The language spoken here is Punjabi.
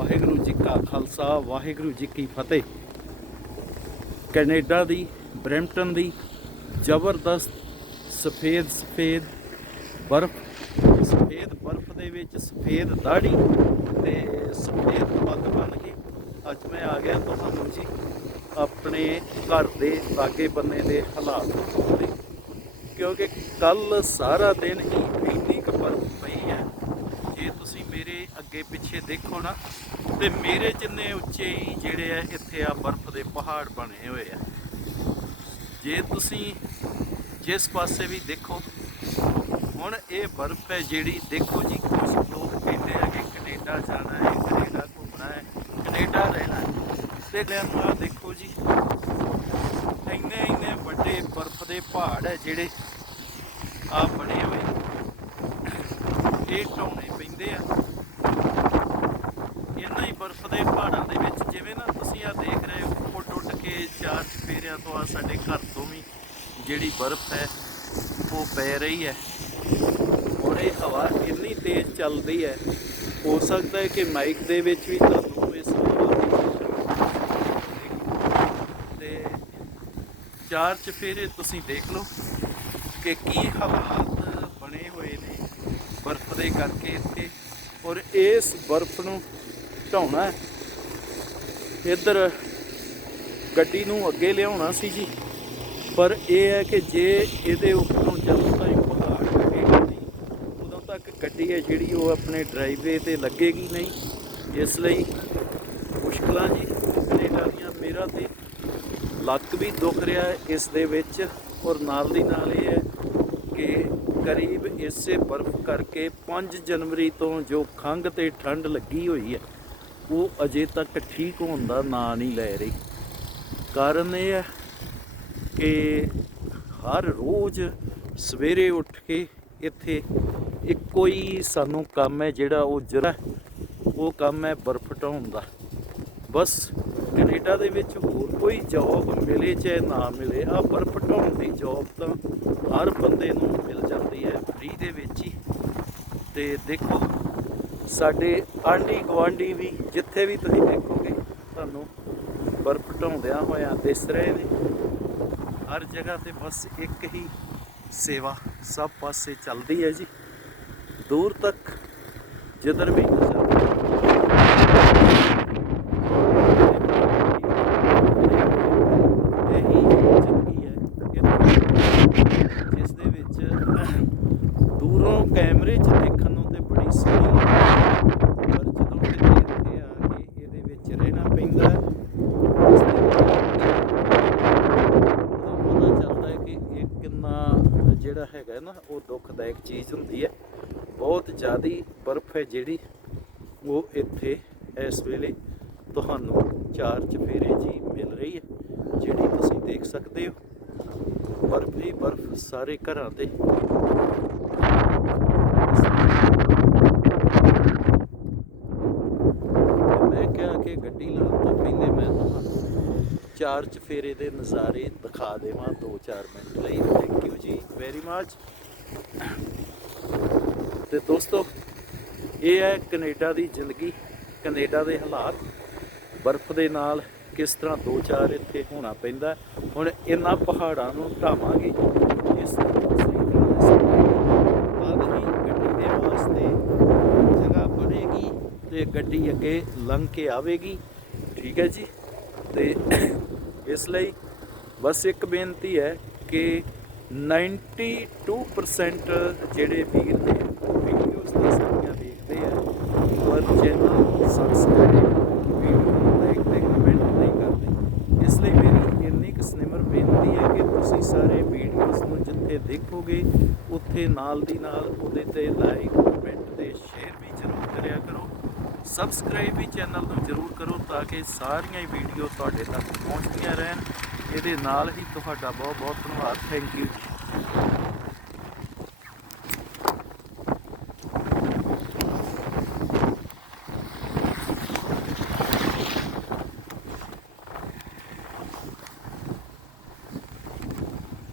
ਵਾਹਿਗੁਰੂ ਜੀ ਕਾ ਖਾਲਸਾ, ਵਾਹਿਗੁਰੂ ਜੀ ਕੀ ਫਤਿਹ। ਕੈਨੇਡਾ ਦੀ, ਬਰੈਂਪਟਨ ਦੀ ਜ਼ਬਰਦਸਤ ਸਫੇਦ ਸਫੇਦ ਬਰਫ਼ ਸਫੇਦ ਬਰਫ਼ ਦੇ ਵਿੱਚ ਸਫੇਦ ਦਾੜੀ ਤੇ ਸਫੇਦ ਪੱਗ ਬਣ ਕੇ ਅੱਜ ਮੈਂ ਆ ਗਿਆ ਤੁਹਾਨੂੰ ਜੀ ਆਪਣੇ ਘਰ ਦੇ ਲਾਗੇ ਬੰਨੇ ਦੇ ਹਾਲਾਤ ਕਿਉਂਕਿ ਕੱਲ ਸਾਰਾ ਦਿਨ ਹੀ ਇੰਨੀ ਕੁ ਬਰਫ਼ ਪਈ ਹੈ ਜੇ ਤੁਸੀਂ ਮੇਰੇ ਅੱਗੇ ਪਿੱਛੇ ਦੇਖੋ ਨਾ, ਤੇ ਮੇਰੇ ਜਿੰਨੇ ਉੱਚੇ ਹੀ ਜਿਹੜੇ ਆ, ਇੱਥੇ ਆ ਬਰਫ਼ ਦੇ ਪਹਾੜ ਬਣੇ ਹੋਏ ਆ। ਜੇ ਤੁਸੀਂ ਜਿਸ ਪਾਸੇ ਵੀ ਦੇਖੋ, ਹੁਣ ਇਹ ਬਰਫ਼ ਹੈ ਜਿਹੜੀ, ਦੇਖੋ ਜੀ ਕੁਝ ਲੋਕ ਕਹਿੰਦੇ ਆ ਕਿ ਕੈਨੇਡਾ ਜਾਣਾ ਹੈ, ਕੈਨੇਡਾ ਘੁੰਮਣਾ ਹੈ, ਕੈਨੇਡਾ ਰਹਿਣਾ ਹੈ। ਤੇ ਲਿਆ ਦੇਖੋ ਜੀ, ਇੰਨੇ ਇੰਨੇ ਵੱਡੇ ਬਰਫ਼ ਦੇ ਪਹਾੜ ਹੈ ਜਿਹੜੇ ਆ ਬਣੇ ਹੋਏ। ਇਹ ਢਾਉਣੇ ਪੈਂਦੇ ਆ। ਬਰਫ਼ ਦੇ ਪਹਾੜਾਂ ਦੇ ਵਿੱਚ, ਜਿਵੇਂ ਨਾ ਤੁਸੀਂ ਆ ਦੇਖ ਰਹੇ ਹੋ ਉੱਡ ਉੱਡ ਕੇ ਚਾਰ ਚਫੇਰਿਆਂ ਤੋਂ ਆ ਸਾਡੇ ਘਰ ਤੋਂ ਵੀ ਜਿਹੜੀ ਬਰਫ਼ ਹੈ, ਉਹ ਪੈ ਰਹੀ ਹੈ। ਔਰ ਇਹ ਹਵਾ ਇੰਨੀ ਤੇਜ਼ ਚੱਲਦੀ ਹੈ। ਹੋ ਸਕਦਾ ਹੈ ਕਿ ਮਾਈਕ ਦੇ ਵਿੱਚ ਵੀ ਤੁਹਾਨੂੰ ਇਸ ਹਵਾ ਦੀ ਤੇ ਚਾਰ ਚਫੇਰੇ ਤੁਸੀਂ ਦੇਖ ਲਓ ਕਿ ਕੀ ਹਾਲਾਤ ਬਣੇ ਹੋਏ ਨੇ ਬਰਫ਼ ਦੇ ਕਰਕੇ ਇੱਥੇ। ਔਰ ਇਸ ਬਰਫ਼ ਨੂੰ ਢਾਉਣਾ ਇੱਧਰ ਗੱਡੀ ਨੂੰ ਅੱਗੇ ਲਿਆਉਣਾ ਸੀ ਜੀ। ਪਰ ਇਹ ਹੈ ਕਿ ਜੇ ਇਹਦੇ ਉੱਪਰੋਂ ਜਦੋਂ ਤਾਈਂ ਪਹਾੜ ਲੱਗੇਗਾ ਨਹੀਂ ਉਦੋਂ ਤੱਕ ਗੱਡੀ ਹੈ ਜਿਹੜੀ ਉਹ ਆਪਣੇ ਡਰਾਈਵੇ ਤੇ ਲੱਗੇਗੀ ਨਹੀਂ। ਇਸ ਲਈ ਮੁਸ਼ਕਲਾਂ ਜੀ ਕੈਨੇਡਾ ਦੀਆਂ ਮੇਰਾ ਤੇ। ਲੱਕ ਵੀ ਦੁਖ ਰਿਹਾ ਇਸ ਦੇ ਵਿੱਚ ਔਰ ਨਾਲ ਦੀ ਨਾਲ ਇਹ ਹੈ ਕਿ ਕਰੀਬ ਇਸੇ ਬਰਫ਼ ਕਰਕੇ 5 ਜਨਵਰੀ ਤੋਂ ਜੋ ਖੰਘ ਤੇ ਠੰਡ ਲੱਗੀ ਹੋਈ ਹੈ ਉਹ ਅਜੇ ਤੱਕ ਠੀਕ ਹੋਣ ਦਾ ਨਾਂ ਨਹੀਂ ਲੈ ਰਹੀ। ਕਾਰਨ ਇਹ ਹੈ ਕਿ ਹਰ ਰੋਜ਼ ਸਵੇਰੇ ਉੱਠ ਕੇ ਇੱਥੇ ਇੱਕੋ ਹੀ ਸਾਨੂੰ ਕੰਮ ਹੈ ਜਿਹੜਾ ਉਹ ਜ਼ਰਾ ਉਹ ਕੰਮ ਹੈ ਬਰਫ਼ ਢਾਉਣ ਦਾ। ਬਸ ਕੈਨੇਡਾ ਦੇ ਵਿੱਚ ਹੋਰ ਕੋਈ ਜੌਬ ਮਿਲੇ ਚਾਹੇ ਨਾ ਮਿਲੇ ਆ ਬਰਫ਼ ਢਾਉਣ ਦੀ ਜੌਬ ਤਾਂ ਹਰ ਬੰਦੇ ਨੂੰ ਮਿਲ ਜਾਂਦੀ ਹੈ ਫ੍ਰੀ ਦੇ ਵਿੱਚ ਹੀ। ਤੇ ਦੇਖੋ ਸਾਡੇ ਆਂਢੀ ਗੁਆਂਢੀ ਵੀ ਜਿੱਥੇ ਵੀ ਤੁਸੀਂ ਦੇਖੋਗੇ ਤੁਹਾਨੂੰ ਬਰਫ਼ ਢਾਉਂਦਿਆਂ ਹੋਇਆਂ ਦਿਸ ਰਹੇ ਨੇ। ਹਰ ਜਗ੍ਹਾ ਤੇ ਬਸ ਇੱਕ ਹੀ ਸੇਵਾ ਸਭ ਪਾਸੇ ਚੱਲਦੀ ਹੈ ਜੀ। ਦੂਰ ਤੱਕ ਜਿੱਧਰ ਵੀ ਨਜ਼ਰ ਇਹੀ ਜ਼ਿੰਦਗੀ ਹੈ ਕਿ ਜਿਸ ਦੇ ਵਿੱਚ ਦੂਰੋਂ ਕੈਮਰੇ 'ਚ ਦੇਖਣ ਨੂੰ ਤੇ ਬੜੀ ਸੋਹਣੀ ਲੱਗਦੀ ਹੈ ਪਰ ਜਦੋਂ ਕਿਤੇ ਇੱਥੇ ਆ ਕੇ ਇਹਦੇ ਵਿੱਚ ਰਹਿਣਾ ਹੈ। ਪਤਾ ਚੱਲਦਾ ਹੈ ਕਿ ਇਹ ਕਿੰਨਾ ਜਿਹੜਾ ਹੈਗਾ ਨਾ, ਉਹ ਦੁੱਖਦਾਇਕ ਚੀਜ਼ ਹੁੰਦੀ ਹੈ। ਬਹੁਤ ਜ਼ਿਆਦੀ ਬਰਫ਼ ਹੈ ਜਿਹੜੀ, ਉਹ ਇੱਥੇ ਇਸ ਵੇਲੇ ਤੁਹਾਨੂੰ ਚਾਰ ਚਫੇਰੇ ਜੀ ਮਿਲ ਰਹੀ ਹੈ, ਜਿਹੜੀ ਤੁਸੀਂ ਦੇਖ ਸਕਦੇ ਹੋ। ਬਰਫ਼ ਹੀ ਬਰਫ਼ ਸਾਰੇ ਘਰਾਂ ਤੇ ਤੇ ਮੈਂ ਕਿਹਾ ਕਿ ਗੱਡੀ ਲਾਉਣ ਤੋਂ ਪਹਿਲੇ ਮੈਂ ਤੁਹਾਨੂੰ ਚਾਰ ਚਫੇਰੇ ਦੇ ਨਜ਼ਾਰੇ ਦਿਖਾ ਦੇਵਾਂ 2-4 ਮਿੰਟ ਲਈ। ਥੈਂਕ ਯੂ ਜੀ ਵੈਰੀ ਮੱਚ ਤੇ ਦੋਸਤੋ, ਇਹ ਹੈ ਕੈਨੇਡਾ ਦੀ ਜ਼ਿੰਦਗੀ, ਕੈਨੇਡਾ ਦੇ ਹਾਲਾਤ। ਬਰਫ਼ ਦੇ ਨਾਲ ਕਿਸ ਤਰ੍ਹਾਂ ਦੋ ਚਾਰ ਇੱਥੇ ਹੋਣਾ ਪੈਂਦਾ ਹੁਣ ਇਹਨਾਂ ਪਹਾੜਾਂ ਨੂੰ ਢਾਵਾਂਗੇ ਇਸ ਤਰ੍ਹਾਂ ਦੇ ਸਮੇਂ ਬਾਅਦ ਹੀ ਗੱਡੀ ਦੇ ਵਾਸਤੇ ਜਗ੍ਹਾ ਬਣੇਗੀ ਤੇ ਗੱਡੀ ਅੱਗੇ ਲੰਘ ਕੇ ਆਵੇਗੀ, ਠੀਕ ਹੈ ਜੀ? ਤੇ ਇਸ ਲਈ ਬਸ ਇੱਕ ਬੇਨਤੀ ਹੈ ਕਿ 92% ਜਿਹੜੇ ਵੀਰ ਨੇ ਵੀਡੀਓਜ਼ ਦੀ ਸਾਰੀਆਂ ਦੇਖਦੇ ਆ, ਪਰ ਚੈਨਲ ਸਬਸਕ੍ਰਾਈਬ ਵੀਡੀਓ ਨੂੰ ਲਾਈਕ ਤੇ ਕਮੈਂਟ ਨਹੀਂ ਕਰਦੇ, ਇਸ ਲਈ ਮੇਰੀ ਇੰਨੀ ਕੁ ਸਨਿਮਰ ਬੇਨਤੀ ਹੈ ਕਿ ਤੁਸੀਂ ਸਾਰੇ ਵੀਡੀਓਜ਼ ਨੂੰ ਜਿੱਥੇ ਦੇਖੋਗੇ, ਉੱਥੇ ਨਾਲ ਦੀ ਨਾਲ ਉਹਦੇ ਤੇ ਲਾਈਕ ਕਮੈਂਟ ਤੇ ਸ਼ੇਅਰ ਵੀ ਜ਼ਰੂਰ ਕਰਿਆ ਕਰੋ ਸਬਸਕ੍ਰਾਈਬ ਵੀ ਚੈਨਲ ਨੂੰ ਜ਼ਰੂਰ ਕਰੋ ਤਾਂ ਕਿ ਸਾਰੀਆਂ ਹੀ ਵੀਡੀਓ ਤੁਹਾਡੇ ਤੱਕ ਪਹੁੰਚਦੀਆਂ ਰਹਿਣ। ਇਹਦੇ ਨਾਲ ਹੀ ਤੁਹਾਡਾ ਬਹੁਤ ਬਹੁਤ ਧੰਨਵਾਦ। Thank you